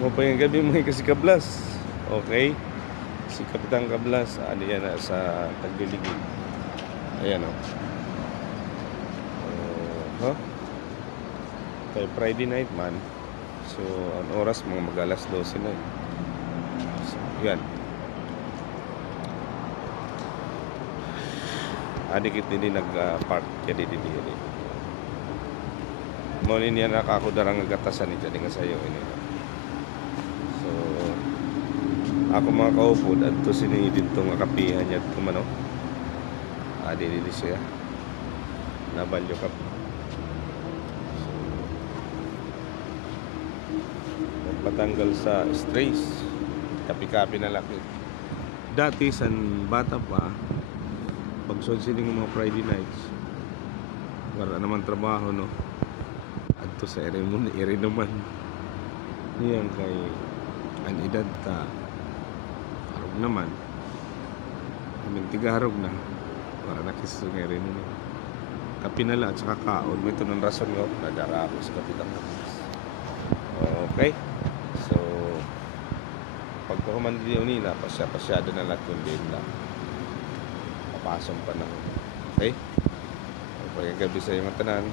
Mo pa yung gabi mo kasi Kablas. Okay? Si Kapitan Kablas, ano yan sa Tagliligid. Ayan o. Huh? Kay Friday night man. So, ang oras mga mag-alas 12 na. So, yan. Adikit din nag-park kaya di. Maunin niya nakakudarang agatasan ni Jading sayo ini. So, ako mga kaupod at to sinidin itong kapihan niya at kumano. Adi siya. Nabalyo ka. So, patanggal sa stress. Kapi-kapi na laki. Dati san bata pa, pag sining mga Friday nights, wala naman trabaho no. Adto sa ere naman. Niyan kay ang edad ta harog naman. Tigaharog na. Para nakiso ng ere no. Kapinala at saka kaon. May ito ng rason ko. Nadara ako sa Kapitan Kablas. Okay. So, pagkakumandiyo nila, pasyado na lahat yung game lang. Papasong pa na. Okay? Pagkagabi sa iyo matanan.